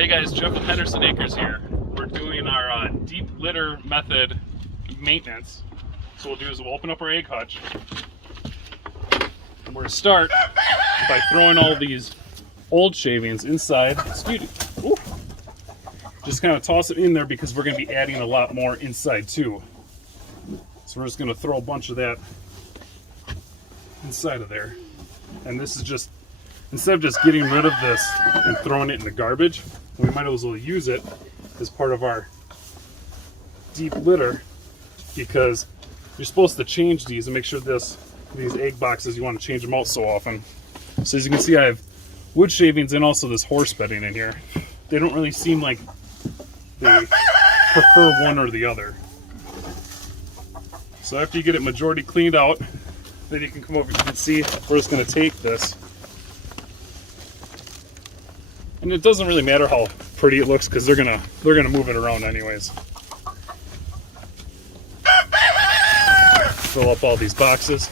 Hey guys, Jeff with Henderson Acres here. We're doing our deep litter method maintenance. So what we'll do is we'll open up our egg hutch. And we're going to start by throwing all these old shavings inside. Excuse me. Ooh. Just kind of toss it in there because we're going to be adding a lot more inside too. So we're just going to throw a bunch of that inside of there. And this is just, instead of just getting rid of this and throwing it in the garbage, we might as well use it as part of our deep litter, because you're supposed to change these and make sure these egg boxes, you want to change them out so often. So as you can see, I have wood shavings and also this horse bedding in here. They don't really seem like they prefer one or the other. So after you get it majority cleaned out, then you can come over. You can see we're just going to take this. And it doesn't really matter how pretty it looks because they're gonna move it around anyways. Fill up all these boxes.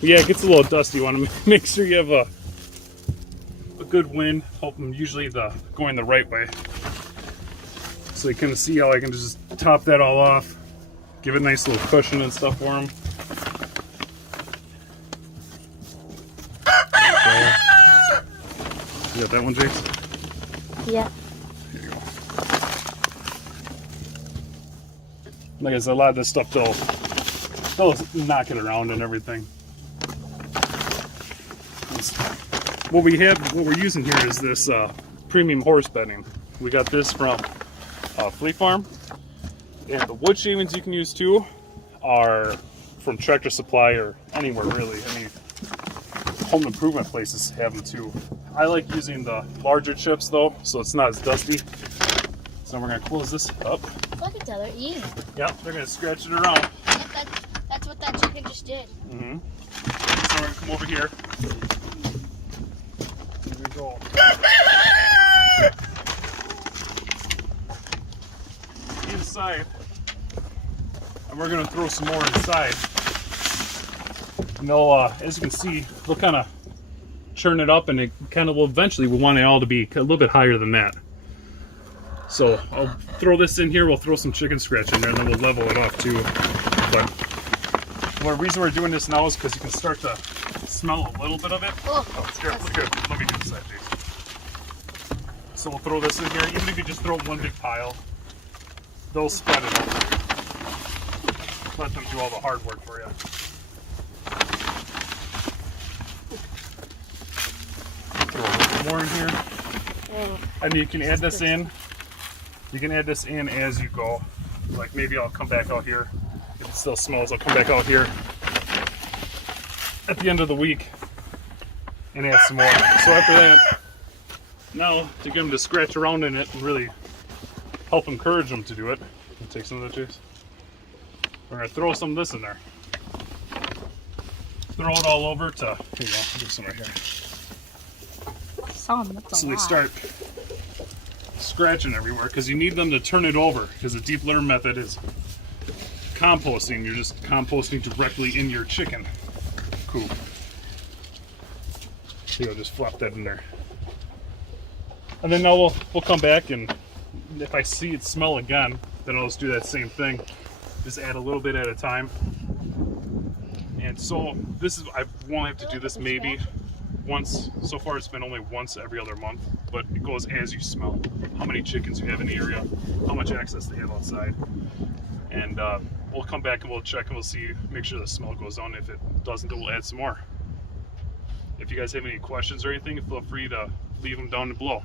Yeah, it gets a little dusty. You want to make sure you have a good wind. Hope them usually going the right way. So you kind of see how I can just top that all off, give it a nice little cushion and stuff for them. You got that one, Jace? Yeah. Here you go. Like I said, a lot of this stuff they'll knock it around and everything. What we're using here is this premium horse bedding. We got this from Fleet Farm, and the wood shavings you can use too are from Tractor Supply or anywhere really. I mean, home improvement places have them too. I like using the larger chips though, so it's not as dusty. So we're gonna close this up. Look at that, they're eating. Yep, they're gonna scratch it around. That's what that chicken just did. Mm-hmm. So we're gonna come over here. Here we go. Inside. And we're gonna throw some more inside. And they'll, as you can see, they'll kind of churn it up, and it kind of will eventually, we want it all to be a little bit higher than that. So I'll throw this in here, we'll throw some chicken scratch in there, and then we'll level it off too. But the reason we're doing this now is because you can start to smell a little bit of it. Oh, Here, let me do this side, Dave. So we'll throw this in here. Even if you just throw one big pile, they'll spread it over. Let them do all the hard work for you. Throw a little more in here. And you can add this in. You can add this in as you go. Like maybe I'll come back out here. If it still smells, I'll come back out here at the end of the week and add some more. So after that, now to get them to scratch around in it and really help encourage them to do it. I'll take some of that juice. We're gonna throw some of this in there. Throw it all over to, here you go, I'll do some right here. So they start scratching everywhere because you need them to turn it over, because the deep litter method is composting. You're just composting directly in your chicken coop. So you'll just flop that in there. And then now we'll come back, and if I see it smell again, then I'll just do that same thing. Just add a little bit at a time. And so this is, I won't have to do this maybe once. So far it's been only once every other month, but it goes as you smell how many chickens you have in the area, how much access they have outside. And we'll come back and we'll check and we'll see, make sure the smell goes down. If it doesn't, then we'll add some more. If you guys have any questions or anything, feel free to leave them down below.